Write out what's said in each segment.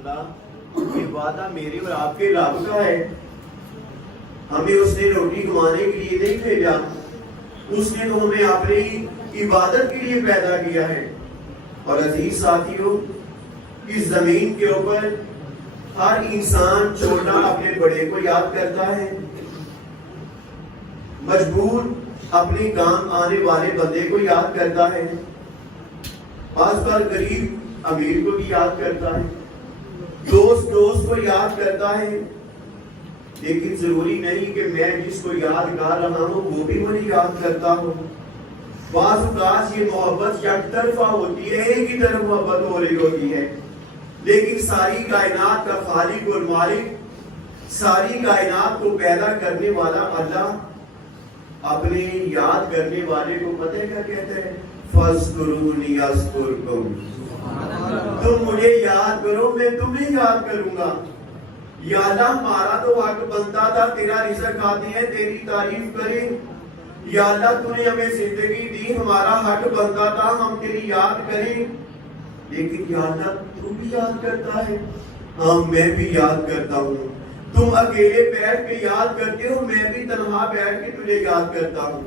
اللہ یہ وعدہ میرے اور آپ کے رب کا ہے. ہمیں اس نے روٹی کمانے کے لیے نہیں بھیجا, اس نے تو ہمیں اپنی عبادت کے لیے پیدا کیا ہے. اور عزیز ساتھیوں, اس زمین کے اوپر ہر انسان چھوٹا اپنے بڑے کو یاد کرتا ہے, مجبور اپنے کام آنے والے بندے کو یاد کرتا ہے, بعض بار غریب امیر کو بھی یاد کرتا ہے, دوست کو یاد کرتا ہے. لیکن ضروری نہیں کہ میں جس کو یاد کر رہا ہوں وہ بھی مجھے یاد کرتا ہوں. بعض اوقات یہ محبت یک طرفہ ہوتی ہے, ایک ہی طرف محبت ہو رہی ہوتی ہے, لیکن ساری کائنات کا خالق اور مالک, ساری کائنات کو پیدا کرنے والا اللہ اپنے یاد کرنے والے کو پتہ کیا کہتا ہے؟ فَاذْكُرُونِي أَذْكُرْكُمْ, تم مجھے یاد کرو میں تمہیں یاد کروں گا. یا اللہ ہمارا تو حق بنتا تھا تیرا رزق آتے ہیں تیری تعریف کریں. یا اللہ تو نے ہمیں زندگی دی, ہمارا حق بنتا تھا ہم تیری یاد کریں. لیکن یا اللہ تو بھی یاد کرتا ہے, ہاں میں بھی یاد کرتا ہوں. تم اکیلے بیٹھ کے یاد کرتے ہو, میں بھی تنہا بیٹھ کے تجھے یاد کرتا ہوں.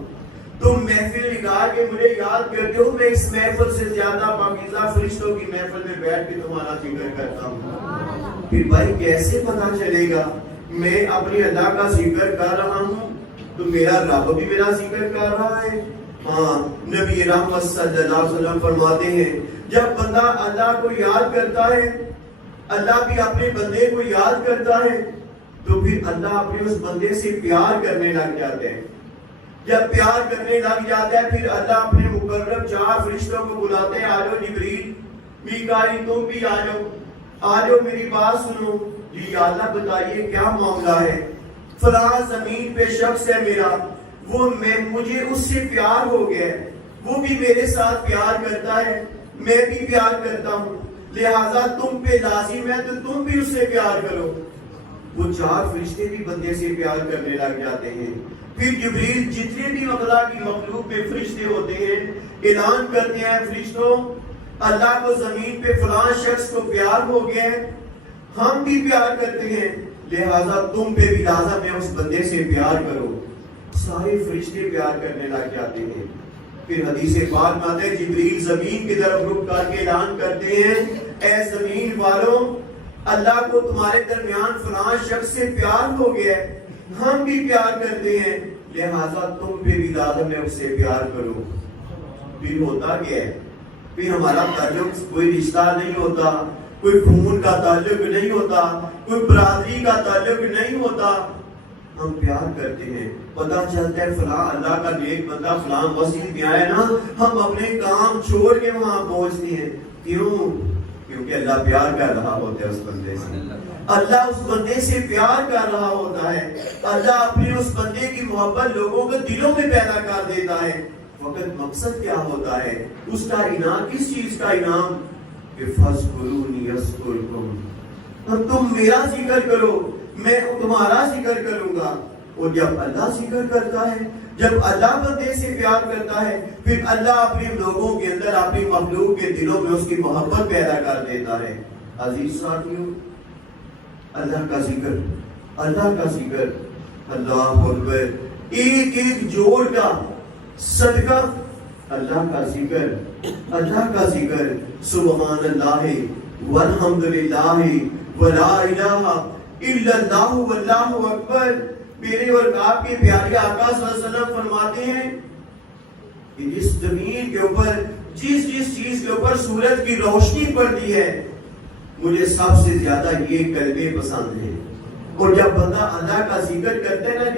تم محفل نگار کے مجھے یاد کرتے ہو, میں اس محفل سے زیادہ پاکیزہ فرشتوں کی محفل میں بیٹھ کے تمہارا ذکر کرتا ہوں. پھر بھائی کیسے پتا چلے گا میں اپنے اللہ کا ذکر کر رہا ہوں تو میرا رب بھی میرا ذکر کر رہا ہے؟ ہاں, نبی رحمت صلی اللہ علیہ وسلم فرماتے ہیں جب بندہ اللہ کو یاد کرتا ہے, اللہ بھی اپنے بندے کو یاد کرتا ہے, تو پھر اللہ اپنے اس بندے سے پیار کرنے لگ جاتے ہیں. جب پیار کرنے لگ جاتا ہے پھر اللہ اپنے مقرب 4 فرشتوں کو بلاتے ہیں, آجو جبریل میکائیل تم بھی آجو میری بات سنو. جی یا اللہ بتائیے کیا معاملہ ہے؟ فلاں زمین پہ شخص ہے میرا, وہ مجھے اس سے پیار ہو گیا ہے, وہ بھی میرے ساتھ پیار کرتا ہے, میں بھی پیار کرتا ہوں, لہٰذا تم پہ لازم ہے تو تم بھی اس سے پیار کرو. وہ 4 فرشتے بھی بندے سے پیار کرنے لگ جاتے ہیں. پھر جبریل جتنے بھی اللہ کی مخلوق میں فرشتے ہوتے ہیں اعلان کرتے ہیں, فرشتوں اللہ کو زمین پہ فلاں شخص کو پیار ہو گیا ہے, ہم بھی پیار کرتے ہیں, لہٰذا تم پہ بھی لازم ہے اس بندے سے پیار کرو. سارے فرشتے پیار کرنے لگ جاتے ہیں. پھر حدیث پاک میں آتا ہے جبریل زمین کی طرف رخ کر کے اعلان کرتے ہیں, اے زمین والوں اللہ کو تمہارے درمیان فلاں شخص سے پیار ہو گیا ہے, ہم بھی پیار کرتے ہیں, لہٰذا تم پہ بھی لازم ہے اس سے پیار کرو. پھر ہوتا کیا ہے؟ پھر ہمارا تعلق کوئی رشتہ نہیں ہوتا, کوئی خون کا تعلق نہیں ہوتا, کوئی برادری کا تعلق نہیں ہوتا, ہم پیار کرتے ہیں. پتا چلتا ہے فلاں اللہ کا نیک بندہ فلاں مسجد میں آیا نا, ہم اپنے کام چھوڑ کے وہاں پہنچتے ہیں. کیوں؟ کیونکہ اللہ پیار کر رہا ہوتا ہے اس بندے سے, اللہ اس بندے سے پیار کر رہا ہوتا ہے, اللہ اپنے اس بندے کی محبت لوگوں کے دلوں میں پیدا کر دیتا ہے. وقت مقصد کیا ہوتا ہے اس کا انعام, کس چیز کا انعام؟ کہ فَاذْكُرُونِي أَذْكُرْكُمْ, تم میرا ذکر کرو میں تمہارا ذکر کروں گا. اور جب اللہ ذکر کرتا ہے, جب اللہ بندے سے پیار کرتا ہے, پھر اللہ اپنے لوگوں کے اندر اپنی مخلوق کے دلوں میں اس کی محبت پیدا کر دیتا ہے. عزیز ساتھیوں, اللہ کا ذکر, اللہ کا ذکر, اللہ اکبر, ایک ایک جوڑ کا صدقہ, اللہ کا ذکر, اللہ کا ذکر, سبحان اللہ والحمدللہ ولا الہ الا اللہ واللہ اکبر. میرے اور آپ کے پیارے آقا صلی اللہ علیہ وسلم فرماتے ہیں کہ جس زمین کے اوپر جس چیز کے اوپر سورج کی روشنی پڑتی ہے مجھے سب سے زیادہ یہ کلمے پسند ہیں. اور جب بندہ اللہ کا ذکر کرتا ہے نا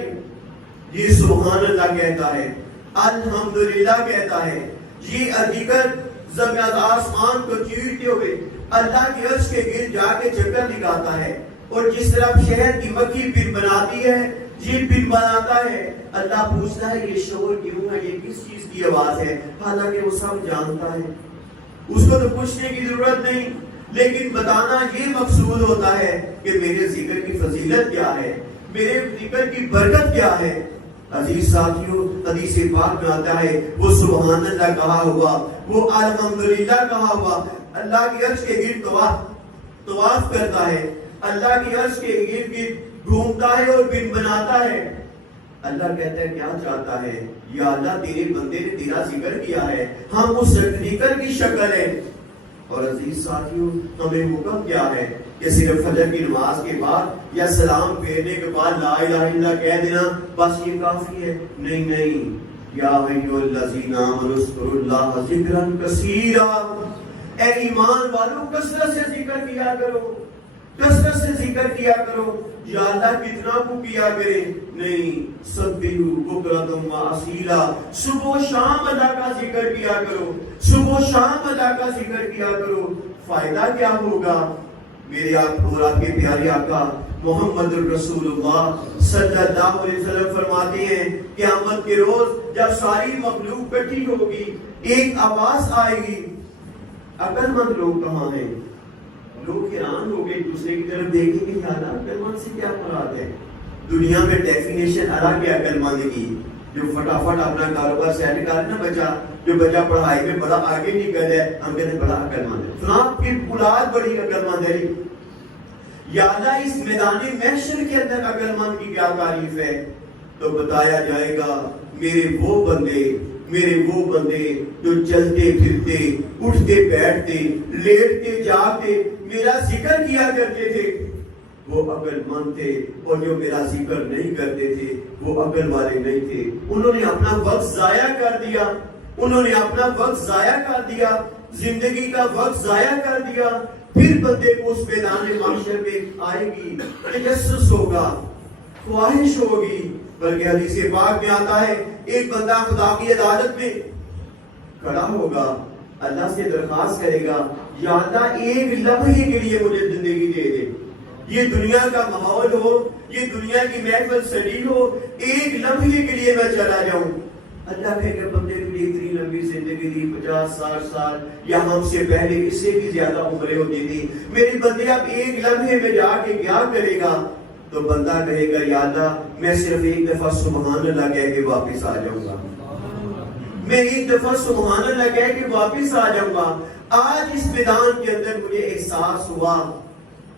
جی سبحان اللہ کہتا ہے, الحمدللہ کہتا ہے, یہ ذکر زمین آسمان کو چیرتے ہوئے اللہ کے عرش کے گرد جا کے چکر لگاتا ہے, اور جس طرح شہد کی مکھی پن بناتی ہے یہ پن بناتا ہے. اللہ پوچھتا ہے یہ شور کیوں ہے, یہ کس چیز کی آواز ہے, حالانکہ وہ سب جانتا ہے, اس کو تو پوچھنے کی ضرورت نہیں, لیکن بتانا یہ مقصود ہوتا ہے کہ میرے ذکر کی فضیلت کیا ہے, میرے ذکر کی برکت کیا ہے. عزیز ساتھیوں, حدیث پاک میں آتا ہے وہ سبحان اللہ کہا ہوا, وہ الحمدللہ کہا ہوا, اللہ کے عرش کے گرد طواف طواف کرتا ہے، اللہ کی عرش کے ارد گرد گھومتا ہے اور بن بناتا ہے۔ اللہ کہتا ہے کیا چاہتا ہے؟ یا اللہ تیرے بندے نے تیرا ذکر کیا ہے، ہم اس ذکر کی شکل ہے۔ اور عزیز ساتھیوں، ہمیں حکم کیا ہے کہ صرف فجر کی نماز کے بعد یا سلام پھیرنے کے بعد لا الہ الا اللہ کہہ دینا بس یہ کافی ہے؟ نہیں، یا ایھا الذین آمنوا اذکروا اللہ ذکرا کثیرا، اے ایمان والو کثرت سے ذکر کیا کرو، کثرت سے ذکر کیا کرو۔ یا اللہ کتنا کو کیا کرے؟ نہیں، سبحوا بکرۃ و اصیلا، صبح و شام اللہ کا ذکر کیا کرو، صبح و شام اللہ کا ذکر کیا کرو۔ فائدہ کیا ہوگا؟ میرے آپ اور آپ کے پیارے آقا محمد الرسول اللہ صلی اللہ علیہ وسلم فرماتے ہیں قیامت کے روز جب ساری مخلوق اکٹھی ہوگی، ایک آواز آئے گی، عقل مند لوگ کہاں ہیں؟ لوگ حیران ہو گئے، ایک دوسرے کی طرف دیکھیں گے، یار عقل مند سے کیا مراد ہے؟ دنیا میں ڈیفینیشن الگ ہے عقل مند کی، جو فٹافٹ اپنا کاروبار سیٹ کر نا بچہ، جو بچہ پڑھائی میں بڑا آگے نکل ہے، ہم کہتے ہیں بڑا عقل مند ہے، فلاں کی اولاد بڑی عقل مند ہے۔ یا اللہ اس میدان محشر کے اندر عقل مند کی کیا تعریف ہے؟ تو بتایا جائے گا میرے وہ بندے جو چلتے پھرتے، اٹھتے بیٹھتے، لیٹتے جاگتے میرا ذکر کیا کرتے تھے، وہ عقل مند تھے، اور جو میرا ذکر نہیں کرتے تھے وہ عقل والے نہیں تھے۔ انہوں نے اپنا وقت ضائع کر دیا، انہوں نے اپنا وقت ضائع کر دیا، زندگی کا وقت ضائع کر دیا۔ پھر بندے کو اس میدان محشر میں آئے گی، تجسس ہوگا، خواہش ہوگی، بلکہ حدیث پاک میں آتا ہے ایک بندہ خدا کی عدالت میں کھڑا ہوگا، اللہ سے درخواست کرے گا یا اللہ ایک لمحے کے لیے مجھے زندگی دے دے، یہ دنیا کا ماحول ہو، یہ دنیا کی محفل سڑی ہو، ایک لمحے کے لیے میں چلا جاؤں۔ اللہ کہے کہ بندے نے اتنی لمبی زندگی دی، 50-60 سال، یا ہم سے پہلے اس سے بھی زیادہ عمریں ہوتی تھی، میری بندے اب ایک لمحے میں جا کے کیا کرے گا؟ تو بندہ کہے گا یا اللہ میں صرف ایک دفعہ سبحان اللہ کہہ کے واپس آ جاؤں گا، میں ایک دفعہ سبحان اللہ کہہ کے واپس آ جاؤں گا۔ آج اس میدان کے اندر مجھے احساس ہوا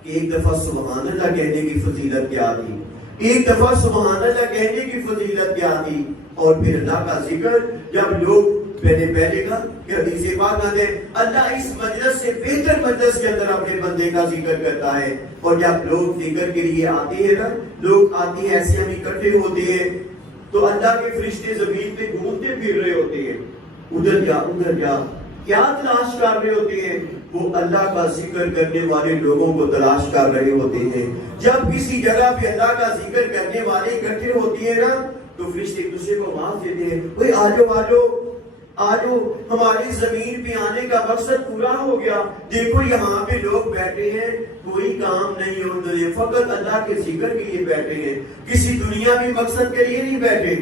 کہ ایک دفعہ سبحان اللہ کہنے کی فضیلت کیا تھی، ایک دفعہ سبحان اللہ کہنے کی فضیلت کیا تھی۔ اور پھر اللہ کا ذکر جب لوگ پہلے کا کہ حدیث پاک آتے ہیں اللہ اس مجلس سے بہتر مجلس کے اندر اپنے بندے کا ذکر کرتا ہے۔ اور جب لوگ ذکر کے لیے آتے ہیں نا، لوگ آتے ہیں ایسے ہم اکٹھے ہوتے ہیں تو اللہ کے فرشتے زمین پہ گھومتے پھر رہے ہوتے ہیں، ادھر جا کیا تلاش کر رہے ہوتے ہیں؟ وہ اللہ کا ذکر کرنے والے لوگوں کو تلاش کر رہے ہوتے ہیں۔ جب کسی جگہ پہ اللہ کا ذکر کرنے والے اکٹھے ہوتے ہیں نا تو فرشتے ایک دوسرے کو آواز دیتے ہیں، اوے آجو ہماری زمین پہ آنے کا مقصد پورا ہو گیا، دیکھو یہاں پہ لوگ بیٹھے ہیں، کوئی کام نہیں ہوتے، فقط اللہ کے ذکر کے لیے بیٹھے ہیں، کسی دنیاوی مقصد کے لیے نہیں بیٹھے۔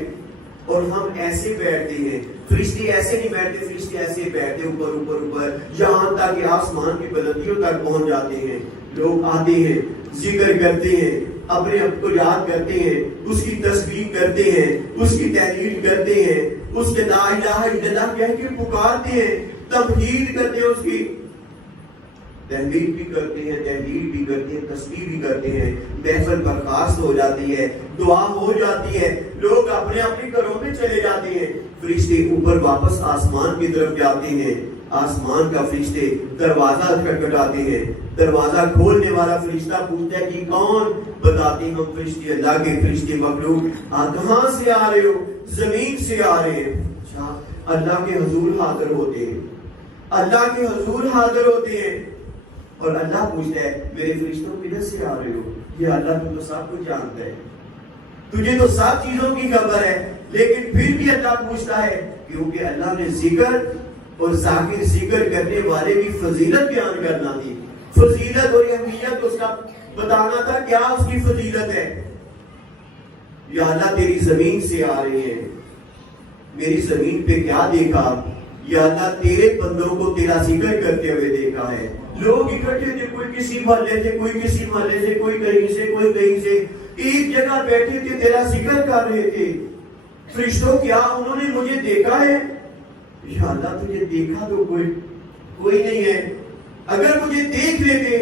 اور ہم ایسے بیٹھتے ہیں، فرشتے ایسے نہیں بیٹھتے، فرشتے ایسے بیٹھتے اوپر یہاں تک کہ آسمان کی بلندیوں تک پہنچ جاتے ہیں۔ لوگ آتے ہیں، ذکر کرتے ہیں، اپنے آپ کو یاد کرتے ہیں، اس کی تسبیح کرتے ہیں، اس کی تحلیل کرتے ہیں، اس کے لا الہ الا اللہ کہہ کے پکارتے ہیں، تمجید کرتے ہیں، اس کی تحلیل بھی کرتے ہیں، تحلیل بھی کرتے ہیں، تسبیح بھی کرتے ہیں، محفل برخاست ہو جاتی ہے، دعا ہو جاتی ہے، لوگ اپنے اپنے گھروں میں چلے جاتے ہیں، فرشتے اوپر واپس آسمان کی طرف جاتے ہیں، آسمان کا فرشتے دروازہ کھٹکھٹاتے ہیں، دروازہ کھولنے والا فرشتہ پوچھتا ہے کہ کون؟ بتاتے ہیں ہم فرشتے اللہ کے فرشتے مخلوق، کہاں سے آ رہے ہو؟ زمین سے آ رہے ہیں۔ اچھا، اللہ کے حضور حاضر ہوتے ہیں، اللہ کے حضور حاضر ہوتے ہیں، اور اللہ پوچھتا ہے میرے فرشتوں کدھر سے آ رہے ہو؟ یہ اللہ تو سب کچھ جانتا ہے، تجھے تو سب چیزوں کی خبر ہے، لیکن پھر بھی اللہ پوچھتا ہے کیونکہ اللہ نے ذکر اور ذاکر ذکر کرنے والے کی فضیلت بیان کرنا تھی، فضیلت اور اہمیت اس کا بتانا تھا، کیا اس کی فضیلت ہے۔ یا اللہ تیری زمین سے آ رہے ہیں، میری زمین پہ کیا دیکھا؟ یا اللہ تیرے بندوں کو تیرا ذکر کرتے ہوئے دیکھا ہے، لوگ اکٹھے تھے، کوئی کسی محلے سے، کوئی کسی محلے سے، کوئی کہیں سے، کوئی کہیں سے، ایک جگہ بیٹھے تھے، تیرا ذکر کر رہے تھے۔ فرشتوں کیا انہوں نے مجھے دیکھا ہے؟ یا اللہ تجھے دیکھا تو کوئی نہیں ہے، اگر مجھے دیکھ لیتے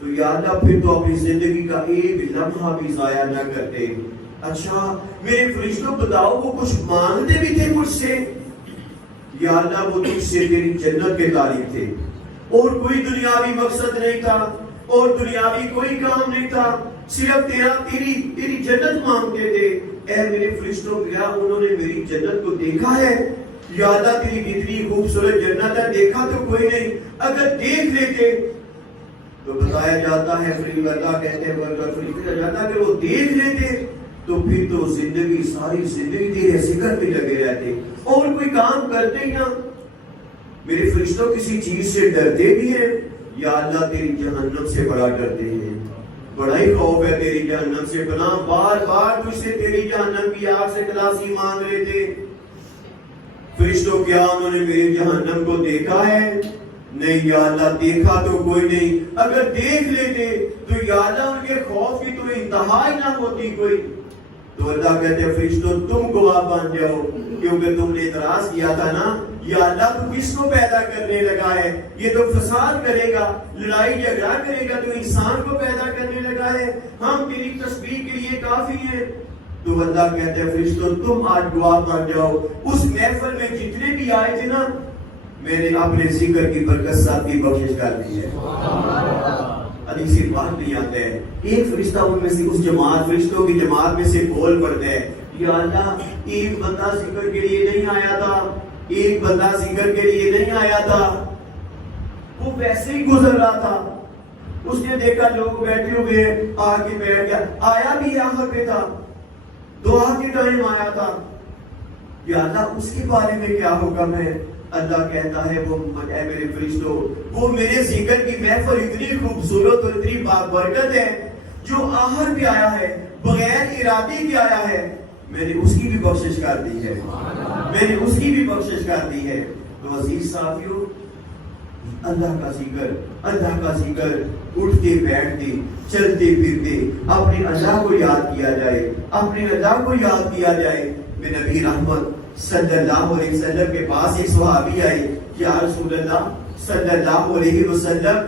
تو یا اللہ پھر تو اپنی زندگی کا ایک لمحہ بھی ضائع نہ کرتے. اچھا میرے فرشتوں بتاؤ وہ کچھ مانگتے بھی تھے مجھ سے؟ یا اللہ وہ تجھ سے تیری جنت کے طالب تھے اور کوئی دنیاوی مقصد نہیں تھا اور دنیاوی کوئی کام نہیں تھا, صرف تیری جنت مانگتے تھے. اے میرے فرشتوں کیا انہوں نے میری جنت کو دیکھا ہے؟ یا اللہ تیری کتنی خوبصورت جنت ہے, دیکھا تو کوئی نہیں, اگر دیکھ لیتے تو بتایا جاتا ہے فرشتہ اللہ کہتے ہیں فرشتہ جاتا کہ وہ دیکھ لیتے تو پھر تو زندگی ساری زندگی تیرے ذکر پہ لگے رہتے اور کوئی کام کرتے ہی نہ. میرے فرشتوں کسی چیز سے ڈرتے بھی ہیں؟ یا اللہ تیری جہنم سے بڑا ڈرتے ہیں, بڑا ہی خوف ہے تیری جہنم سے. بنا بار بار تجھ سے تیری جہنم کی آگ سے خلاصی مانگ رہے تھے. فرشتوں کیا انہوں نے میری جہنم کو دیکھا ہے؟ نہیں یا اللہ دیکھا تو کوئی نہیں, اگر دیکھ لیتے تو یا اللہ ان کے خوف کی تو انتہا ہی نہ ہوتی کوئی. تو اللہ کہتے ہیں فرشتوں تم گواہ بن جاؤ کیونکہ تم نے اعتراض کیا تھا نا, یا اللہ تو کس کو پیدا کرنے لگا ہے, یہ تو فساد کرے گا, لڑائی جھگڑا کرے گا, تو انسان کو پیدا کرنے لگا ہے, ہم تیری تسبیح کے لیے کافی ہیں. تو اللہ کہتے ہیں فرشتوں تم آج گواہ بن جاؤ, اس محفل میں جتنے بھی آئے تھے نا میں نے اپنے ذکر کی برکت ساتھ کی بخشش کر دی ہے. حدیث کی بات نہیں آتا ہے, ایک فرشتہ ان میں سے اس جماعت فرشتوں کی جماعت میں سے بول پڑتا ہے یا اللہ ایک بندہ ذکر کے لیے نہیں آیا تھا, ایک بندہ ذکر کے لیے نہیں آیا تھا, وہ ویسے ہی گزر رہا تھا, اس نے دیکھا لوگ بیٹھے ہوئے آگے بیٹھ گیا, آیا بھی یہاں پہ تھا, دعا کے ٹائم آیا تھا, یا اللہ اس کے بارے میں کیا حکم ہے؟ اللہ کہتا ہے وہ اے میرے فرشتوں وہ میرے ذکر کی محفل اتنی خوبصورت اور اتنی بابرکت ہے جو آخر بھی آیا ہے بغیر ارادے بھی آیا ہے, میں نے اس کی بھی بخشش کر دی ہے, میں نے اس کی بھی بخشش کر دی ہے. تو عزیز ساتھیوں اللہ کا ذکر اٹھتے بیٹھتے چلتے پھرتے اپنے اللہ کو یاد کیا جائے, اپنے اللہ کو یاد کیا جائے. میں نبی رحمت صلی اللہ علیہ وسلم کے پاس ایک صحابی آئے, یا رسول اللہ صلی اللہ علیہ وسلم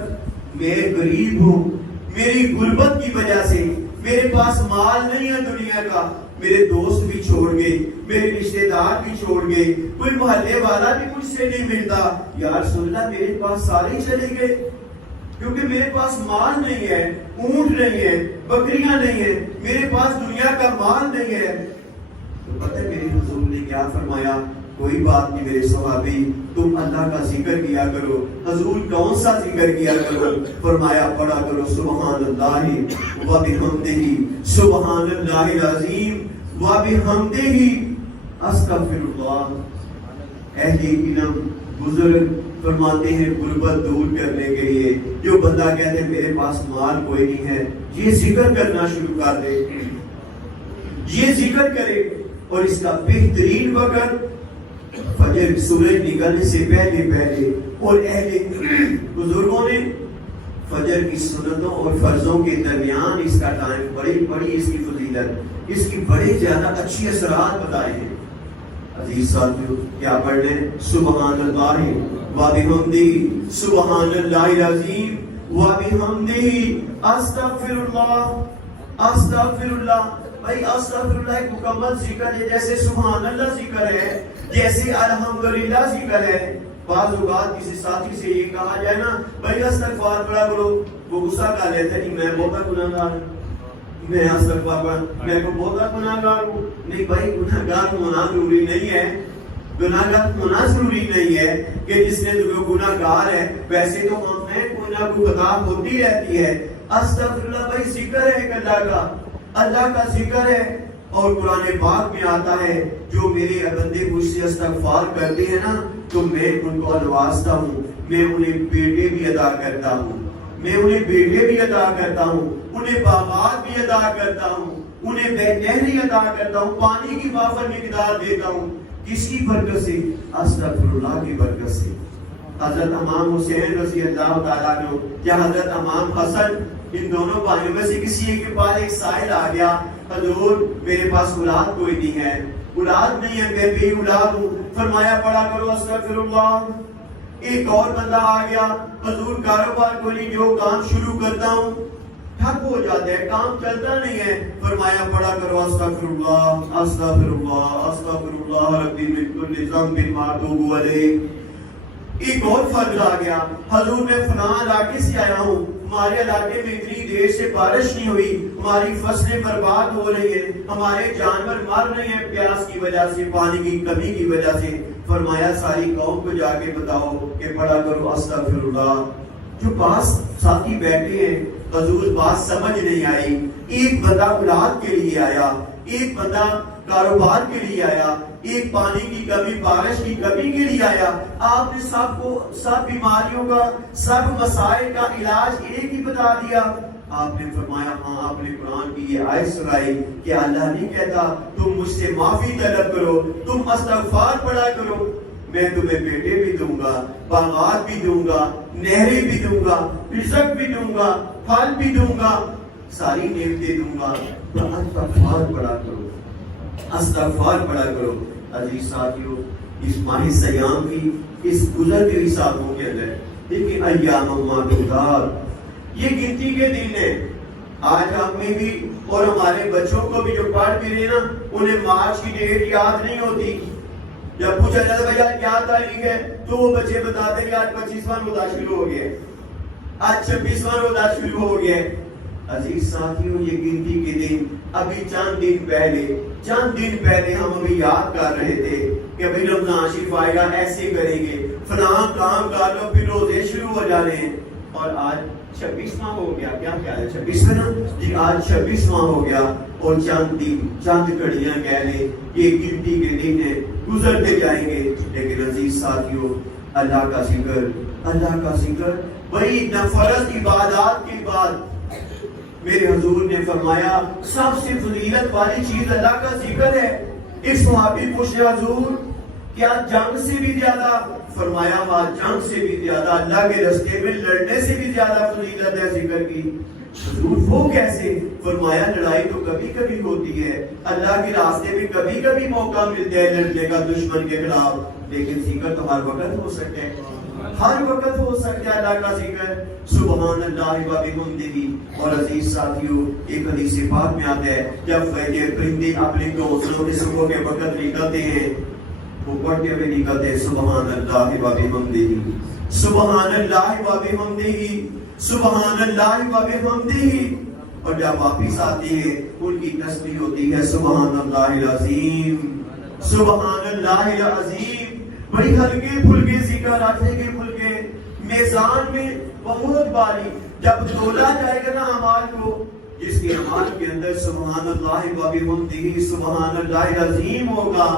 میں غریب ہوں, میری غربت کی وجہ سے میرے پاس مال نہیں ہے دنیا کا, میرے دوست بھی چھوڑ گئے, میرے رشتے دار بھی چھوڑ گئے, کوئی محلے والا بھی مجھ سے نہیں ملتا. یا رسول اللہ میرے پاس سارے چلے گئے کیونکہ میرے پاس مال نہیں ہے, اونٹ نہیں ہے, بکریاں نہیں ہے, میرے پاس دنیا کا مال نہیں ہے. تو پتہ ہے میرے حضور نے کیا فرمایا؟ کوئی بات نہیں میرے صحابی, تم اللہ کا ذکر کیا کرو. حضور کون سا ذکر کیا کرو؟ فرمایا پڑھا کرو سبحان اللہ و بحمدہ سبحان اللہ العظیم و بحمدہ استغفر اللہ. اہل علم بزرگ فرماتے ہیں غربت دور کرنے کے لیے جو بندہ کہتے ہیں میرے پاس مال کوئی نہیں ہے, یہ ذکر کرنا شروع کر دے, یہ ذکر کرے. اور اس کا بہترین وقت فجر سورج نکلنے سے پہلے اور اہل بزرگوں نے فجر کی سنتوں اور فرضوں کے درمیان اس کا ٹائم بڑی اس کی فضیلت, اس کی بڑے زیادہ اچھی اثرات بتائے ہیں. عزیز ساتھیو کیا پڑھ لیں؟ سبحان اللہ و بحمدہ سبحان اللہ العظیم و بحمدہ استغفر اللہ. بھائی استغفر اللہ ایک مکمل ذکر ہے, جیسے سبحان اللہ ذکر ہے, جیسے الحمدللہ ذکر ہے. بعض اوقات کسی ساتھی سے یہ کہا جائے نا بھائی استغفار پڑھا کرو, وہ غصہ کر لیتا ہے کہ میں بہت گناہگار ہوں, میں استغفار پڑھا میں کو بہت گناہگار ہوں. نہیں بھائی گناہگار ہونا ضروری نہیں ہے, گناہگار ہونا ضروری نہیں ہے کہ جس نے گناہگار ہے ویسے تو ہم ہیں, کوئی نہ کوئی خطا ہوتی رہتی ہے. استغفر اللہ بھائی ذکر ہے ایک اللہ کا ذکر ہے. اور قرآن پاک میں آتا ہے جو میرے بندے مجھ سے استغفار کرتے ہیں نا تو میں ان کو نوازتا ہوں, میں انہیں بیٹے بھی عطا کرتا ہوں, میں انہیں بیٹے بھی عطا کرتا ہوں, انہیں باغات بھی عطا کرتا ہوں, انہیں نہری عطا کرتا ہوں, پانی کی وافر مقدار دیتا ہوں. کس کی برکت سے؟ استغفر اللہ کی برکت سے. حضرت امام حسین رضی اللہ تعالیٰ عنہ یا حضرت امام حسن, ان دونوں بھائیوں میں سے کسی ایک کے پاس ایک سائل آ گیا, حضور میرے پاس اولاد کوئی نہیں ہے, اولاد نہیں ہے, میں بے اولاد ہوں. فرمایا پڑھا کرو استغفر اللہ ایک اور بندہ آ گیا، حضور کاروبار کو نہیں، جو کام شروع کرتا ہوں ٹھپ ہو جاتا ہے، کام چلتا نہیں ہے۔ فرمایا پڑھا کرو استغفر اللہ استغفر اللہ استغفر اللہ ربی من کل ذنب ما اتوب الیہ۔ ایک اور فرد آ گیا، حضور میں فلاں علاقے سے آیا ہوں، ہمارے علاقے میں اتنی دیر سے بارش نہیں ہوئی، ہماری فصلیں برباد ہو رہی ہیں، ہمارے جانور مر رہے ہیں پیاس کی وجہ سے، پانی کی کمی کی وجہ سے۔ فرمایا ساری قوم کو جا کے بتاؤ کہ پڑھا کرو استغفر اللہ۔ جو پاس ساتھی بیٹھے ہیں، حضور بات سمجھ نہیں آئی، ایک بندہ اولاد کے لیے آیا، ایک بندہ کاروبار کے لیے آیا، ایک پانی کی کمی، بارش کی کمی کے لیے آیا۔ آپ نے سب کو سب بیماریوں کا، سب مسائل کا علاج ایک ہی بتا دیا۔ آپ نے فرمایا ہاں، آپ نے قرآن کی یہ آیت سنائی کہ اللہ نہیں کہتا تم مجھ سے معافی طلب کرو، تم استغفار پڑھا کرو، میں تمہیں بیٹے بھی دوں گا، باغات بھی دوں گا، نہریں بھی دوں گا، رزق بھی دوں گا، پھل بھی دوں گا، ساری نعمتیں دوں گا۔ استغفار پڑھا کرو، استغفار پڑھا کرو۔ عزیز ساتھیو، اس ماہ سیام کی اس گزرتے ہوئی سالوں کے اندر دیکھیں ایام معدودات، یہ گنتی کے دن ہیں۔ آج ہمیں بھی اور ہمارے بچوں کو بھی جو پڑھ بھی رہے نا، انہیں مارچ کی ڈیٹ یاد نہیں ہوتی۔ جب پوچھا جاتا ہے بھائی کیا تاریخ ہے تو وہ بچے بتاتے ہیں کہ آج 25واں روزہ شروع ہو گیا، آج 26واں روزہ شروع ہو گیا۔ عزیز ساتھیوں، یہ گنتی کے دن ابھی چند دن پہلے ہم ابھی یاد کر رہے تھے کہ ابھی رمضان شریف آئے گا، ایسے کریں گے، فلاں کام کر لو، پھر روزے شروع ہو جانے ہیں۔ اور آج 26واں ہو گیا، کیا خیال ہے 26واں نا جی، آج 26واں ہو گیا اور چند گھڑیاں کہہ لیں، یہ گنتی کے دن ہیں، گزرتے جائیں گے۔ لیکن عزیز ساتھیوں، اللہ کا ذکر بڑی نفرت عبادات کے بعد میرے حضور نے فرمایا سب سے فضیلت والی چیز اللہ کا ذکر ہے۔ ایک صحابی پوچھے حضور کیا جنگ سے بھی زیادہ؟ فرمایا ہاں، جنگ سے بھی زیادہ، اللہ کے راستے میں لڑنے سے بھی زیادہ فضیلت ہے ذکر کی۔ حضور وہ کیسے؟ فرمایا لڑائی تو کبھی کبھی ہوتی ہے، اللہ کے راستے میں کبھی کبھی موقع ملتا ہے لڑنے کا دشمن کے خلاف، لیکن ذکر تو ہر وقت ہو سکتا ہے، ہر وقت ہو سکتا ہے اللہ کا ذکر۔ سبحان اللہ و بحمدہ۔ اور عزیز ساتھیوں، ایک حدیث پاک میں آتا ہے جب پرندے اپنے گھونسلوں میں صبح کے وقت نکلتے ہیں، وہ پڑھتے ہوئے نکلتے ہیں سبحان اللہ و بحمدہ، سبحان اللہ و بحمدہ، سبحان اللہ و بحمدہ۔ اور جب واپس آتے ہیں ان کی تسبیح ہوتی ہے سبحان اللہ العظیم، سبحان اللہ العظیم۔ بڑی ہلکے پھلکے ذکر، ہلکے پھلکے، میزان میں بہت باری جب تولا جائے گا نا اعمال کو، جس کے اعمال کے اندر سبحان اللہ و بحمدہ سبحان اللہ العظیم ہوگا،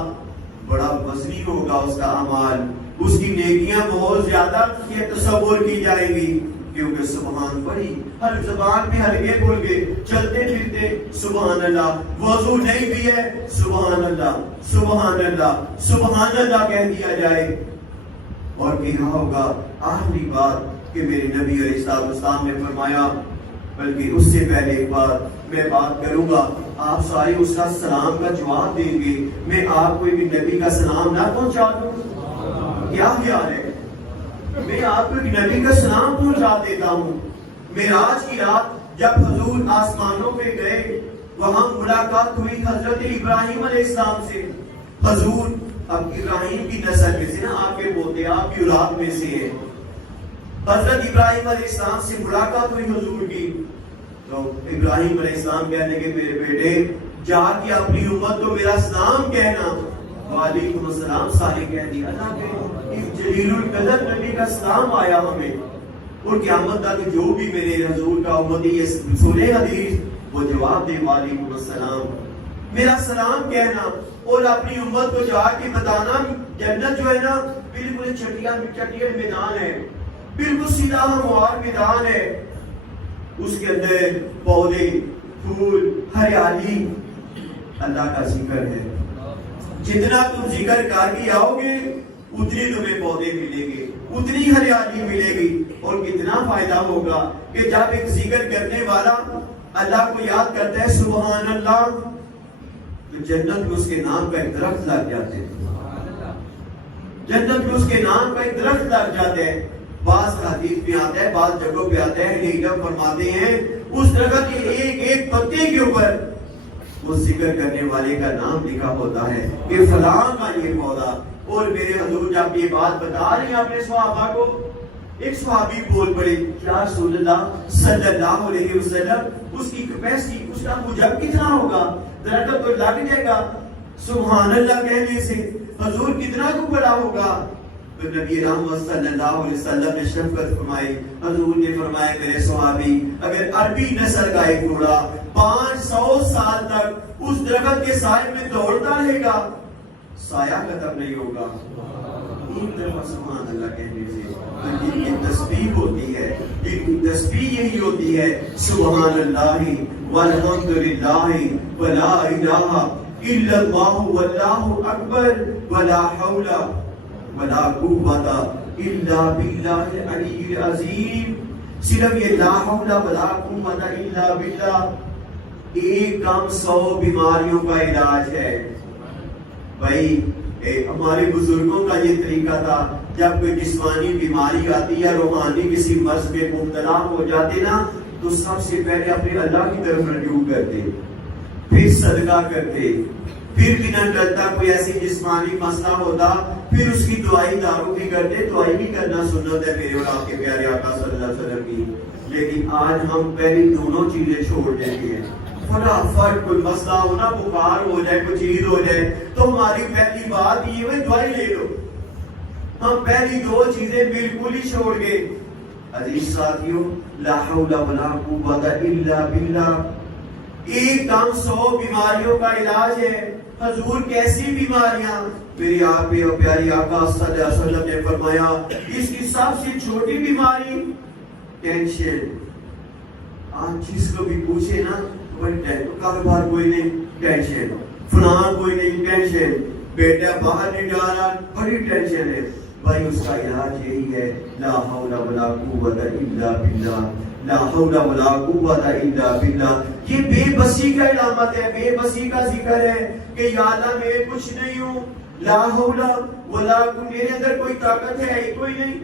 بڑا وزنی ہوگا اس کا اعمال، اس کی نیکیاں بہت زیادہ تصور کی جائے گی، کیونکہ سبحان بڑی ہر زبان میں ہلکے پھلکے، چلتے پھرتے سبحان اللہ، وضو نہیں بھی ہے سبحان اللہ سبحان اللہ سبحان اللہ کہہ دیا جائے۔ اور کہا ہوگا آخری بات کہ میرے نبی علیہ السلام نے فرمایا، بلکہ اس سے پہلے ایک بار میں بات کروں گا، آپ سارے اس کا سلام کا جواب دیں گے، میں آپ کو ایک نبی کا سلام نہ پہنچا دوں؟ کیا خیال ہے؟ میں آپ کو ایک نبی کا سلام پہنچا دیتا ہوں۔ معراج کی رات جب حضور آسمانوں پہ گئے، وہاں ملاقات ہوئی حضرت ابراہیم علیہ السلام سے۔ حضور اب ابراہیم کی نسل میں سے نا، آپ کے پوتے آپ کی اولاد میں سے ہیں، حضرت ابراہیم علیہ السلام سے ملاقات ہوئی حضور کی، تو ابراہیم علیہ السلام کہنے کہ میرے بیٹے جا کے اپنی امت کو میرا سلام کہنا۔ وعلیکم السلام سارے کہہ دیا۔ اللہ کے اس جلیل القدر نبی کا سلام آیا ہمیں، اور قیامت تک جو بھی میرے حضور کا امتی یہ سنے حدیث وہ جواب دے وعلیکم السلام، میرا سلام کہنا، اور اپنی امت کو جا کے بتانا جنت جو ہے نا بالکل چٹیا میدان ہے، بالکل سیدھا ہموار میدان ہے، اس کے اندر پودے پھول ہریالی، اللہ کا ذکر ہے۔ جتنا تم ذکر کر کے آؤ گے اتنی تمہیں پودے ملیں گے، اتنی ہریالی ملے گی، اور کتنا فائدہ ہوگا کہ جب ایک ذکر کرنے والا اللہ کو یاد کرتا ہے سبحان اللہ، تو جنت میں اس کے نام کا ایک درخت لگ جاتے ہیں۔ جنت میں اس کے نام کا ایک درخت لگ جاتا ہے. بعض حدیث میں آتا ہے, بعض جگہوں پہ آتا ہے, لیکن فرماتے ہیں اس درخت کے ایک ایک پتے کے اوپر وہ ذکر کرنے والے کا نام لکھا ہوتا ہے کہ فلاں کا یہ پودا. اور میرے حضور جب یہ بات بتا رہے ہیں اپنے صحابہ کو, ایک صحابی بول پڑے, یا رسول اللہ صلی اللہ علیہ وسلم اس کی کیپیسٹی, اس کا حجم کتنا ہوگا؟ درخت تو لگ جائے گا سبحان اللہ کہنے سے, حضور کتنا کو بڑا ہوگا؟ تو نبی رحمت صلی اللہ علیہ وسلم نے شفقت فرمائی. حضور نے فرمایا میرے صحابی, اگر عربی نسل کا ایک گھوڑا 500 سال تک اس درخت کے سائے میں دوڑتا رہے گا, سایہ ختم نہیں ہوگا. ایک دفعہ سبحان اللہ کہنے سے جن کی تسبیح ہوتی ہے, جن کی تسبیح یہی ہوتی ہے سبحان اللہ والحمد للہ ولا الہ الا اللہ واللہ اکبر ولا حول ولا قوت الا باللہ العلی العظیم. صرف یہ لا حول ولا قوت الا باللہ ایک کم 100 بیماریوں کا علاج ہے. بھائی ہمارے بزرگوں کا یہ طریقہ تھا, جب کوئی جسمانی بیماری آتی یا روحانی کسی مرض میں مبتلا ہو جاتے نا, تو سب سے پہلے اپنے اللہ کی طرف رجوع کرتے, پھر صدقہ کرتے, پھر بنا ڈرتا کوئی ایسی جسمانی مسئلہ ہوتا پھر اس کی دعائی دارو بھی کرتے. دعائی بھی کرنا سنت ہے میرے اور آپ کے پیارے آقا صلی اللہ علیہ وسلم کی. لیکن آج ہم پہلی دونوں چیزیں چھوڑ دیتے ہیں. فٹافٹ کوئی مسئلہ ہونا, بخار ہو جائے, کوئی چیز ہو جائے, تو ہماری پہلی بات یہ ہے دعائی لے لو. ہم پہلی دو چیزیں بالکل ہی چھوڑ گئے. عزیز ساتھیوں, لا حول ولا قوت الا باللہ ایک کم 100 بیماریوں کا علاج ہے. حضور کیسی بیماریاں, میری آپ پہ پیاری آقا صلی اللہ علیہ وسلم نے فرمایا اس کی سب سے چھوٹی بیماری ٹینشن. آج جس کو بھی پوچھے نا کاروبار کوئی نہیں ٹینشن, فلاں کوئی نہیں ٹینشن, بیٹا باہر نہیں جا رہا بڑی ٹینشن ہے. بھائی اس کا علاج یہی ہے لا حول ولا قوت الا باللہ, لا حول ولا قوت الا باللہ. یہ بے بسی کا علامت ہے, بے بسی کا ذکر ہے کہ یا اللہ میں کچھ نہیں ہوں, لا حول ولا قوت, میرے اندر کوئی طاقت ہے ہی کوئی نہیں,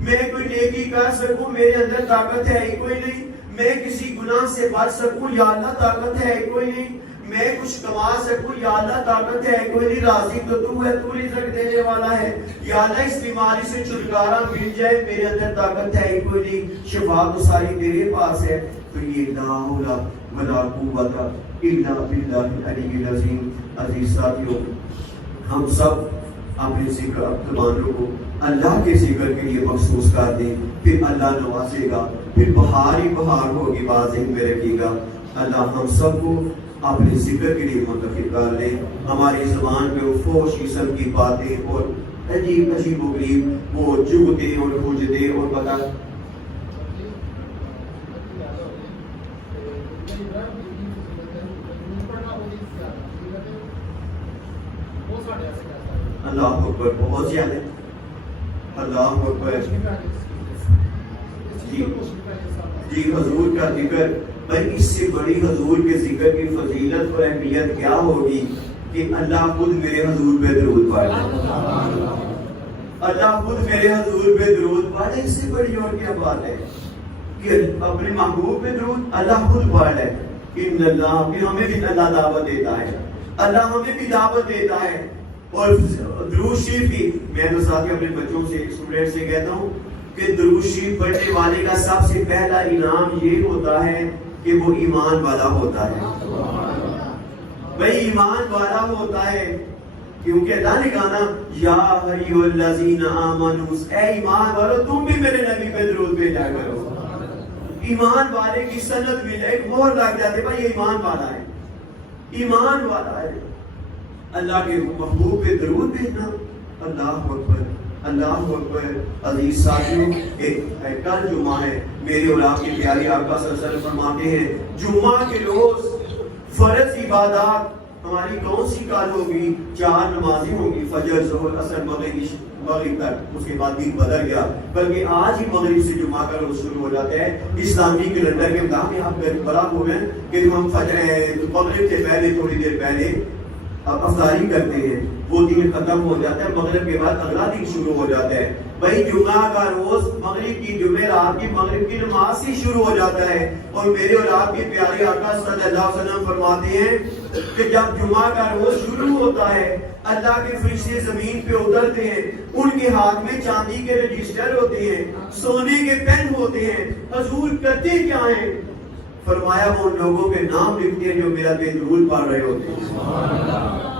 میں کوئی نیکی کر سکوں میرے اندر طاقت ہے ہی کوئی نہیں, میں کسی گناہ سے بچ سکوں یا اللہ طاقت ہے کوئی نہیں, میں کچھ کما سکوں یا اللہ طاقت ہے کوئی نہیں, راضی تو تو ہے, تو رزق دینے والا ہے, یا اللہ اس بیماری سے چھٹکارا مل جائے میرے اندر طاقت ہے کوئی نہیں, شفا تو ساری تیرے پاس ہے. تو یہ لا حول ولا قوت الا باللہ العلی العظیم. عزیز ساتھیوں, ہم سب اپنے ذکر زبانوں کو اللہ کے ذکر کے لیے مخصوص کر دیں, پھر اللہ نوازے گا, پھر بہار ہی بہار ہوگی. بات ذہن میں رکھیے گا, اللہ ہم سب کو اپنے ذکر کے لیے منتخب کر لیں. ہماری زبان پہ وہ فوش قسم کی باتیں اور عجیب عجیب و غریب وہ جگتے اور خوجتے اور بتا اللہ اکبر, بہت زیادہ اللہ اکبر. جی حضور کا ذکر, بھائی اس سے بڑی حضور کے ذکر کی فضیلت اور اہمیت کیا ہوگی کہ اللہ خود میرے حضور پہ درود پڑھے, اللہ خود میرے حضور پہ درود پڑھے. اس سے بڑی اور کیا بات ہے کہ اپنے محبوب پہ درود اللہ خود پڑھے. ان اللہ, کہ ہمیں بھی اللہ دعوت دیتا ہے, اللہ ہمیں بھی دعوت دیتا ہے. اور درود شریف کی میں تو ساتھ اپنے بچوں سے اسٹوڈنٹ سے کہتا ہوں کہ درود شریف پڑھنے والے کا سب سے پہلا انعام یہ ہوتا ہے کہ وہ ایمان والا ہوتا ہے. بھائی ایمان والا ہوتا ہے, کیونکہ اللہ نے کہا نا یا ایھا الذین آمنوا, اے ایمان والو تم بھی میرے نبی پہ درود بھیجا کرو. ایمان والے کی سند مل ایک مہر لگ جاتے, بھائی یہ ایمان والا ہے, ایمان والا ہے. اللہ کے محبوب پہ درود بھیجنا, اللہ اکبر اللہ اکبر. عزیز ساتھیوں, ایک کل جمعہ ہے, میرے اور آپ کے پیارے آقا صلی اللہ علیہ وسلم فرماتے ہیں جمعہ کے روز فرض عبادات ہماری کون سی کال ہوگی؟ 4 نمازیں ہوگی, فجر ظہر عصر مغرب تک, اس کے بعد دن بدل گیا, بلکہ آج ہی مغرب سے جمعہ کا روز شروع ہو جاتا ہے. اسلامی کیلنڈر کے مطابق آپ بڑا ہو گئے کہ ہم فجر مغرب سے پہلے تھوڑی دیر پہلے اب افطاری کرتے ہیں، وہ دن ختم ہو جاتا ہے، مغرب کے بعد اگلا دن شروع ہو جاتا ہے. بھائی جمعہ کا روز مغرب کی جمعرات کی مغرب کی نماز سے شروع ہو جاتا ہے. اور میرے اور آپ کے پیارے آقا صلی اللہ علیہ وسلم فرماتے ہیں کہ جب جمعہ کا روز شروع ہوتا ہے اللہ کے فرشتے زمین پہ اترتے ہیں، ان کے ہاتھ میں چاندی کے رجسٹر ہوتے ہیں، سونے کے پین ہوتے ہیں. حضور کرتے کیا ہیں؟ فرمایا وہ ان لوگوں کے نام لکھتے ہیں جو میرا پہ درود پڑھ رہے ہوتے ہیں،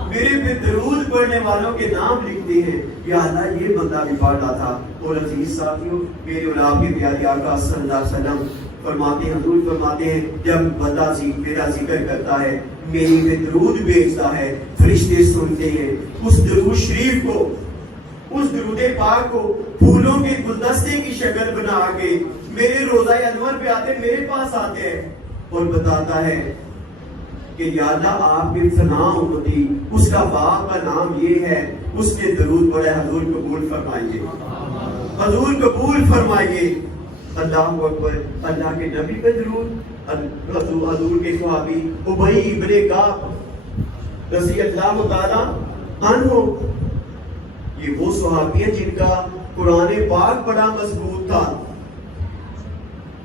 میرے پہ درود پڑھنے والوں کے نام لکھتے ہیں. یا اللہ یہ بندہ بھی پڑھ رہا تھا. اور عزیز ساتھیوں، میرے اور آپ کے پیارے آقا صلی اللہ علیہ وسلم فرماتے ہیں، حضور فرماتے ہیں جب بندہ میرا ذکر کرتا ہے، میری پہ درود بھیجتا ہے، فرشتے سنتے ہیں اس درود شریف کو، اس درود پاک کو پھولوں کے گلدستے کی شکل بنا کے میرے روضہ انور پہ آتے، میرے پاس آتے ہیں اور بتاتا ہے کہ یا اللہ آپ کے فلاں امتی اس کا باپ کا نام یہ ہے، اس نے درود پڑھا. حضور قبول فرمائیے، حضور قبول فرمائیے. اللہ اکبر. اللہ کے نبی پہ درود، حضور کے صحابی ابی ابن کعب رضی اللہ تعالی عنہ، یہ وہ صحابی ہیں جن کا قرآن پاک بڑا مضبوط تھا،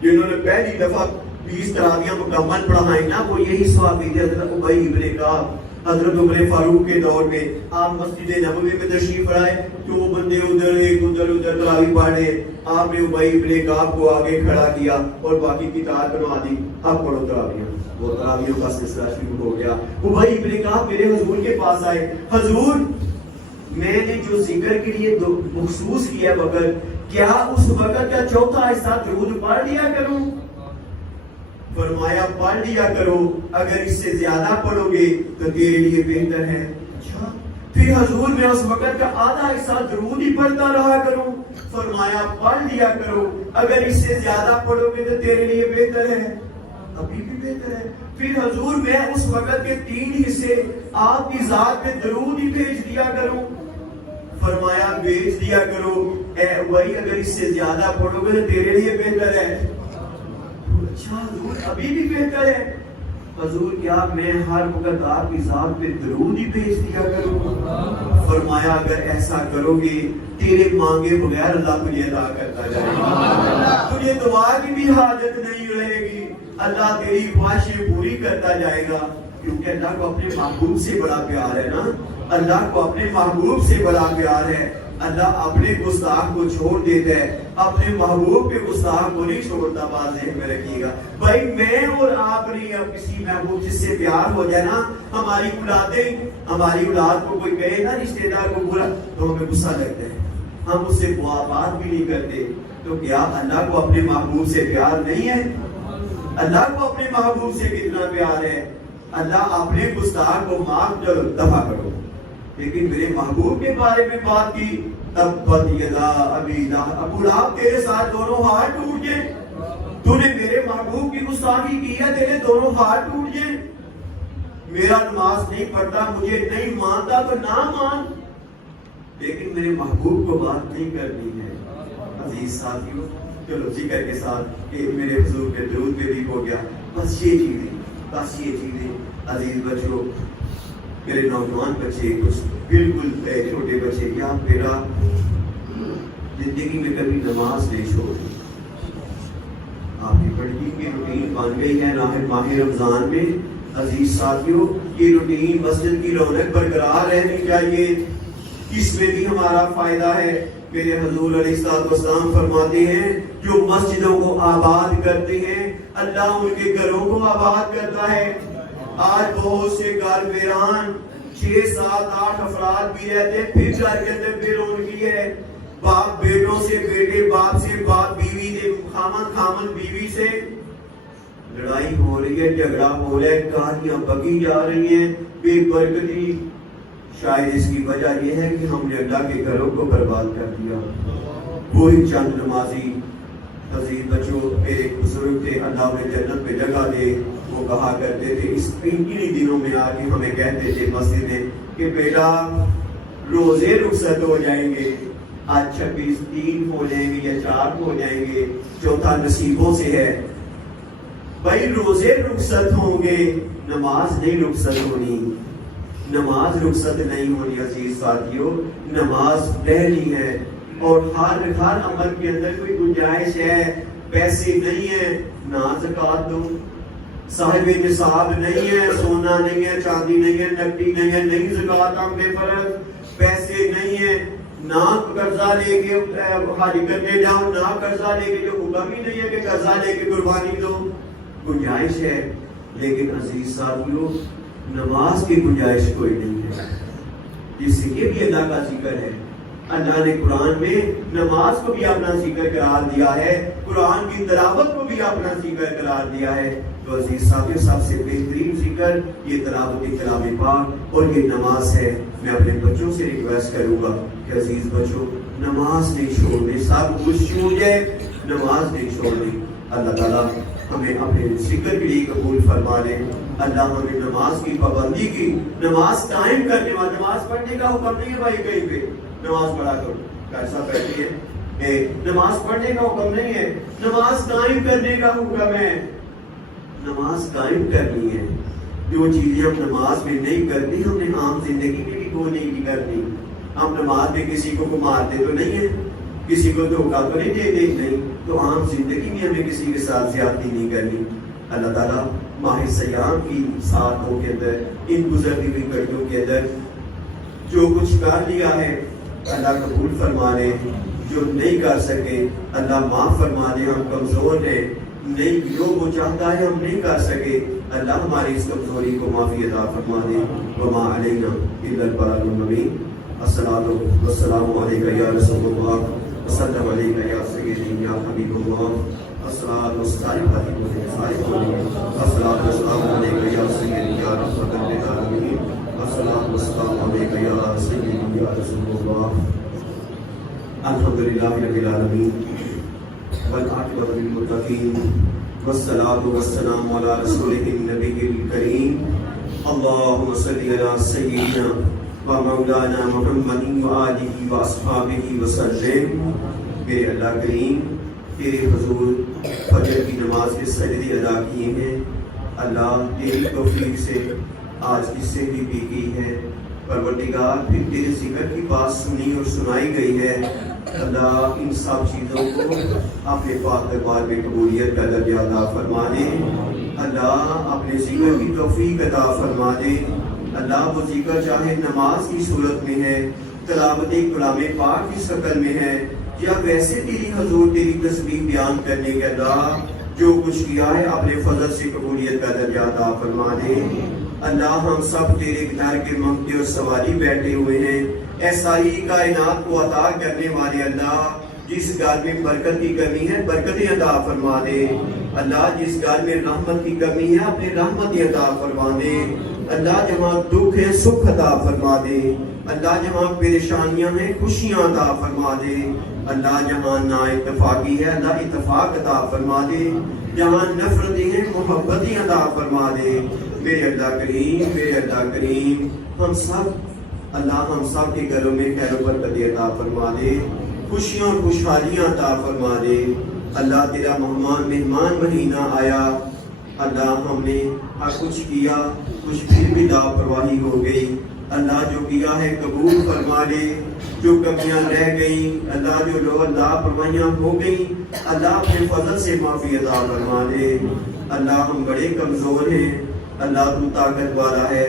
جنہوں نے پہلی دفعہ 20 تراویح مکمل پڑھائیں نا، وہ یہی صحابی تھے. حضرت ابی ابن کعب، حضرت عمر فاروق کے دور میں آپ مسجد نبوی میں تشریف لائے تو وہ بندے ادھر تراویح پڑھے، آپ نے ابی ابن کعب کو آگے کھڑا کیا اور باقی کی تعداد بنوا دی، اب پڑھو تراویح. وہ تراویحوں کا سلسلہ شروع ہو گیا. ابی ابن کعب میرے حضور کے پاس آئے، حضور میں نے جو ذکر کے لیے مخصوص کیا وقت، کیا اس وقت کا چوتھا حصہ درود پڑھ لیا کروں؟ فرمایا پڑھ لیا کرو، اگر اس سے زیادہ پڑھو گے تو تیرے لیے بہتر ہے. اچھا پھر حضور میں اس وقت کا آدھا حصہ درود ہی پڑھتا رہا کروں. فرمایا پڑھ لیا کرو، اگر اس سے زیادہ پڑھو گے تو تیرے لیے بہتر ہے، ابھی بھی بہتر ہے. پھر حضور میں اس وقت کے 3 حصے آپ کی ذات پہ درود ہی بھیج دیا کروں. فرمایا بھیج دیا کرو، اے وہی اگر اس سے زیادہ پڑھو گے تو تیرے لیے بہتر ہے. اچھا حضور ابھی بھی بہتر ہے. حضور کیا میں ہر وقت آپ کی ذات پہ درود ہی بھیج دیا کروں؟ فرمایا اگر ایسا کرو گے تیرے مانگے بغیر اللہ تجھے عطا کرتا جائے گا، تجھے دعا کی بھی حاجت نہیں رہے گی، اللہ تیری خواہشیں پوری کرتا جائے گا. کیونکہ اللہ کو اپنے محبوب سے بڑا پیار ہے نا، اللہ کو اپنے محبوب سے بڑا پیار ہے. اللہ اپنے گستاخ کو چھوڑ دیتا ہے، اپنے محبوب کے گستاخ کو نہیں چھوڑتا. بات ذہن میں رکھیے گا بھائی، میں اور آپ نہیں، اب کسی محبوب جس سے پیار ہو جائے نا، ہماری اولاد کو کوئی کہے نا رشتے دار کو برا تو ہمیں غصہ لگتا ہے، ہم اس سے بات بھی نہیں کرتے. تو کیا اللہ کو اپنے محبوب سے پیار نہیں ہے؟ اللہ کو اپنے محبوب سے کتنا پیار ہے. اللہ اپنے گستاخ کو معاف دفع کرو، لیکن میرے محبوب کے بارے میں بات کی، تبت یدا ابی لہب، ابو لہب تیرے ساتھ دونوں ہاتھ ٹوٹ گئے، تو نے میرے محبوب کی گستاخی کی ہے، تیرے دونوں ہاتھ ٹوٹ گئے. میرا نماز نہیں پڑھتا، مجھے نہیں مانتا تو نہ مان، لیکن میرے محبوب کو بات نہیں کرنی ہے. عزیز ساتھیوں، چلو ذکر کے ساتھ کہ میرے حضور کے درود پہ بھی ہو گیا. بس یہ چیزیں عزیز بچوں، میرے نوجوان بچے، کچھ بالکل چھوٹے بچے، کیا میرا زندگی میں کبھی نماز نہیں چھوڑی؟ آپ کی پڑھنے کی روٹین بن گئی ہے ماہ رمضان میں. عزیز ساتھیوں، یہ روٹین مسجد کی رونق برقرار رہنی چاہیے، اس میں بھی ہمارا فائدہ ہے. میرے حضور علیہ السلام فرماتے ہیں جو مسجدوں کو آباد کرتے ہیں اللہ ان کے گھروں کو آباد کرتا ہے. آج بہت سے گھر ویران، 6 7 8 افراد بھی رہتے ہیں، پھر گھر کے اندر بے رونقی ہے. باپ بیٹوں سے، بیٹے باپ سے، باپ بیوی سے، خامن بیوی سے لڑائی ہو رہی ہے، جھگڑا ہو رہا ہے، کہانیاں بکی جا رہی ہیں، بے برکتی. شاید اس کی وجہ یہ ہے کہ ہم نے اللہ کے گھروں کو برباد کر دیا. وہی چند نمازی عزیز بچوں، میرے بزرگ تھے، اللہ انہیں جنت میں جگہ دے، وہ کہا کرتے تھے، انہی دنوں میں آ کے ہمیں کہتے تھے مسجد میں کہ بیٹا روزے رخصت ہو جائیں گے، آج 26 3 ہو جائیں گے یا 4 ہو جائیں گے، چوتھا نصیبوں سے ہے. بھائی روزے رخصت ہوں گے، نماز نہیں رخصت ہونی. نماز رخصت نہیں ہونی عزیز ساتھیوں، نماز ڈیلی ہے، اور ہر عمل کے اندر کوئی گنجائش ہے، پیسے نہیں ہے نہ زکوٰۃ دو، صاحب نصاب نہیں ہے، سونا نہیں ہے، چاندی نہیں ہے، نقدی نہیں ہے، نہیں زکوٰۃ ہم بے فرض، پیسے نہیں ہے، نہ قرضہ لے کے حاجی کرنے جاؤ، نہ قرضہ لے کے، جو حکم ہی نہیں ہے کہ قرضہ لے کے قربانی دو، گنجائش ہے، لیکن عزیز ساتھیوں نماز کی گنجائش کوئی نہیں ہے، جس کے بھی اللہ کا ذکر ہے۔ اللہ نے قرآن میں نماز کو بھی اپنا ذکر قرار دیا ہے، قرآن کی تلاوت کو بھی اپنا ذکر قرار دیا ہے، تو عزیز ساتھیوں سب سے بہترین ذکر یہ تلاوت کلام پاک اور یہ نماز ہے۔ میں اپنے بچوں سے ریکویسٹ کروں گا کہ عزیز بچوں نماز نہیں چھوڑنی، سب کچھ چھوڑ جائے نماز نہیں چھوڑنی۔ اللہ تعالیٰ ہمیں اپنے ذکر کے لیے قبول فرما لے، اللہ ہمیں نماز کی پابندی کی، نماز قائم کرنے والا، نماز پڑھنے کا حکم نہیں ہے بھائی کہیں پہ نماز پڑھا کرو، کیسا بیٹھی ہے، نماز پڑھنے کا حکم نہیں ہے، نماز قائم کرنے کا حکم ہے، نماز قائم کرنی ہے۔ جو چیزیں ہم نماز میں نہیں کرتے ہم نے عام زندگی میں بھی وہ نہیں کرنی۔ ہم نماز میں کسی کو مارتے تو نہیں ہے، کسی کو دھوکہ تو نہیں دیتے، نہیں، تو عام زندگی میں ہمیں کسی کے ساتھ زیادتی نہیں کرنی۔ اللہ تعالیٰ ماہ سیام کی ساعتوں کے اندر، ان گزرتی ہوئی گھڑیوں کے اندر جو کچھ کر لیا ہے اللہ قبول فرما لے، جو نہیں کر سکے اللہ معاف فرما دے، ہم کمزور ہیں، نہیں جو وہ چاہتا ہے ہم نہیں کر سکے، اللہ ہماری اس کمزوری کو معافی عطا فرما دے۔ وما علینا الا البلاغ المبین۔ الصلاۃ والسلام علیک یا رسول اللہ، وسلم علیک یا سیدی یا حبیب اللہ، الصلاۃ والسلام علیک یا سیدی یا رحمۃ للعالمین، الصلاۃ والسلام علیک یا سیدی یا رسول اللہ۔ الحمدللہ رب العالمین والعاقبۃ للمتقین والصلاۃ والسلام علی رسولہ النبی الکریم، اللہم صلی علی سیدنا و مولانا محمد وآلہ واصحابہ وسلم۔ میرے اللہ کریم تیرے حضور فجر کی نماز کے سجدے ادا کیے ہیں، اللہ تیری توفیق سے آج کی سحری بھی کی ہے، پروردگار پھر تیرے ذکر کی بات سنی اور سنائی گئی ہے، اللہ ان سب چیزوں کو اپنے پاک دربار میں قبولیت کا درجہ عطا فرما دے، اللہ اپنے ذکر کی توفیق عطا فرما دے، اللہ وہ ذکر چاہے نماز کی صورت میں ہے، تلاوت کلام پاک کی شکل میں ہے، یا ویسے تیری حضور تیری تسبیح بیان کرنے کے اللہ جو کچھ کیا ہے اپنے فضل سے قبولیت کا درجہ عطا فرما دے۔ اللہ ہم سب تیرے گھر کے منگتے اور سواری بیٹھے ہوئے ہیں، اے ساری کائنات کو عطا کرنے والے اللہ، جس گھر میں برکت کی کمی ہے برکتیں عطا فرما دے، اللہ جس گھر میں رحمت کی کمی ہے اپنے رحمتیں عطا فرما دے، اللہ جہاں دکھ ہے سکھ عطا فرما دے، اللہ جہاں پریشانیاں ہیں خوشیاں عطا فرما دے، اللہ جہاں نا اتفاقی ہے اللہ اتفاق عطا فرما دے، جہاں نفرتیں ہیں محبتیں عطا فرما دے۔ میرے اللہ کریم ہم سب کے گھروں میں خیر و برکت عطا فرما دے، خوشیاں اور خوشحالیاں عطا فرما دے۔ اللہ تیرا مہمان مہینہ آیا، اللہ ہم نے کچھ کیا، کچھ پھر بھی لاپرواہی ہو گئی، اللہ جو کیا ہے قبول فرما لے، جو کمیاں رہ گئیں اللہ جو لاپرواہیاں ہو گئیں اللہ اپنے فضل سے معافی عطا فرما دے۔ اللہ ہم بڑے کمزور ہیں، اللہ تو طاقت والا ہے،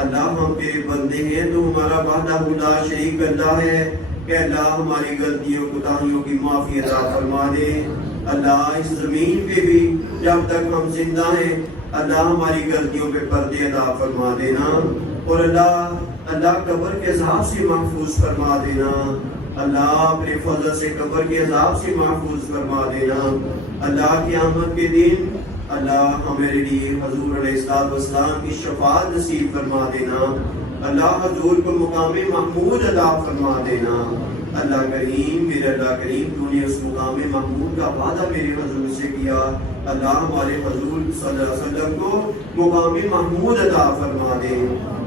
اللہ ہم تیرے بندے ہیں، تو ہمارا وحدہ لا شریک اللہ ہے کہ اللہ ہماری غلطیوں کوتاہیوں کی معافی عطا فرما دے۔ اللہ اس زمین پہ بھی جب تک ہم زندہ ہیں اللہ ہماری غلطیوں پہ پردے عطا فرما دینا، اور اللہ قبر کے عذاب سے محفوظ فرما دینا، اللہ اپنے فضل سے قبر کے عذاب سے محفوظ فرما دینا۔ اللہ قیامت کے دن اللہ ہمارے لیے حضور علیہ السلام کی شفاعت نصیب فرما دینا، اللہ حضور کو مقام محمود عطا فرما دینا۔ اللہ کریم میرے اللہ کریم تو نے اس مقام محمود کا وعدہ میرے حضور سے کیا، اللہ ہمارے حضور صلی اللہ علیہ وسلم کو مقام محمود عطا فرما دے۔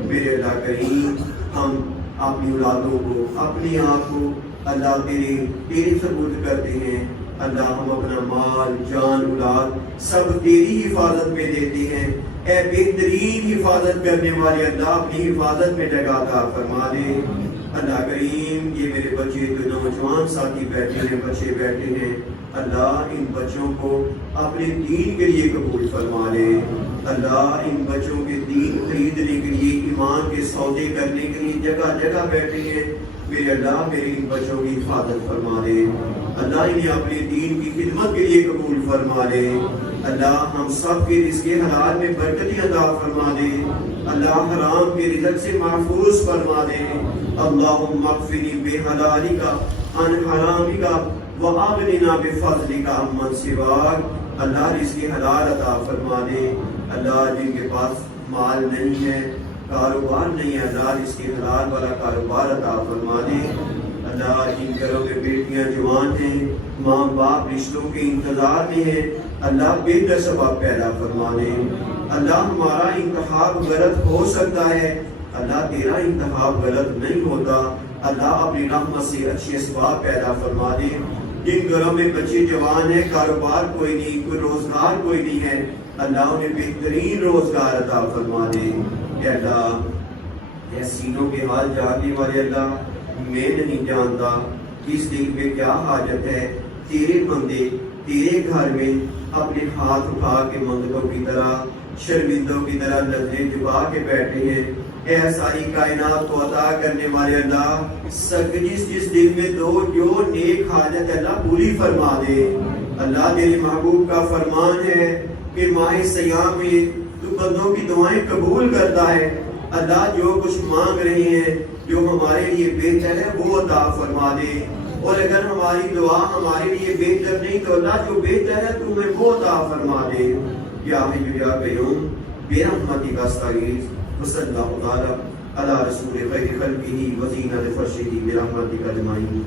میرے اللہ کریم ہم اپنی اولادوں کو اپنی آپ کو اللہ تیرے سپرد کرتے ہیں، اللہ ہم اپنا مال جان اولاد سب تیری حفاظت میں دیتے ہیں، اے بہترین حفاظت کرنے والے اللہ اپنی حفاظت میں جگہ عطا فرما دے۔ اللہ کریم یہ میرے بچے جو نوجوان ساتھی بیٹھے ہیں، بچے بیٹھے ہیں، اللہ ان بچوں کو اپنے دین کے لیے قبول فرما لے۔ اللہ ان بچوں کے دین خریدنے کے لیے، ایمان کے سودے کرنے کے لیے جگہ جگہ بیٹھے ہیں، میرے اللہ میرے ان بچوں کی حفاظت فرما دے۔ اللہ انہیں اپنے دین کی خدمت کے لیے قبول فرما لے۔ اللہ ہم سب کے رزق حلال میں برکتیں عطا فرما دے۔ اللہ حرام کے رزق سے محفوظ فرما دے۔ اللہم اغفر بحلالک عن حرامک وَأَغْنِنَا بِفَضْلِكَ عَمَّنْ سِوَاكَ۔ اللہ رزق حلال عطا فرما دے۔ اللہ جن کے پاس مال نہیں ہے، کاروبار نہیں ہے، اللہ رزق حلال والا کاروبار عطا فرما دے۔ اللہ جن گھروں میں بیٹیاں جوان ہیں، ماں باپ رشتوں کے انتظار میں ہیں، اللہ بہتر سبب پیدا فرما دے۔ اللہ ہمارا انتخاب غلط ہو سکتا ہے، اللہ تیرا انتخاب غلط نہیں ہوتا۔ اللہ اپنی رحمت سے اچھے اسباب پیدا فرما دے۔ جن گھروں میں بچے جوان ہیں، کاروبار کوئی نہیں، کوئی روزگار کوئی نہیں ہے، اللہ انہیں بہترین روزگار عطا فرما دے۔ اے اللہ اے سینوں کے حال جاننے والے اللہ، میں نہیں جانتا کس دل میں کیا حاجت ہے، تیرے بندے تیرے گھر میں اپنے ہاتھ اٹھا کے منگتوں کی طرح، شرمندوں کی طرح نظریں جھکا کے بیٹھے ہیں۔ اے ساری کائنات کو عطا کرنے والے اللہ، جس دل میں جو نیک حاجت ہے اللہ پوری فرما دے۔ اللہ تیرے محبوب کا فرمان ہے کہ ماہ سیام میں تو بندوں کی دعائیں قبول کرتا ہے۔ اللہ جو کچھ مانگ رہے ہیں، جو ہمارے لیے بہتر ہے وہ عطا فرما دے، اور اگر ہماری دعا ہمارے لیے بہتر نہیں تو اللہ جو بہتر ہے تمہیں وہ عطا فرما دے۔ یا حی یا قیوم برحمتک استغیث، وصلی اللہ تعالی علی رسول خیر خلقہ وزینت فرشہ برحمتک اجمعین۔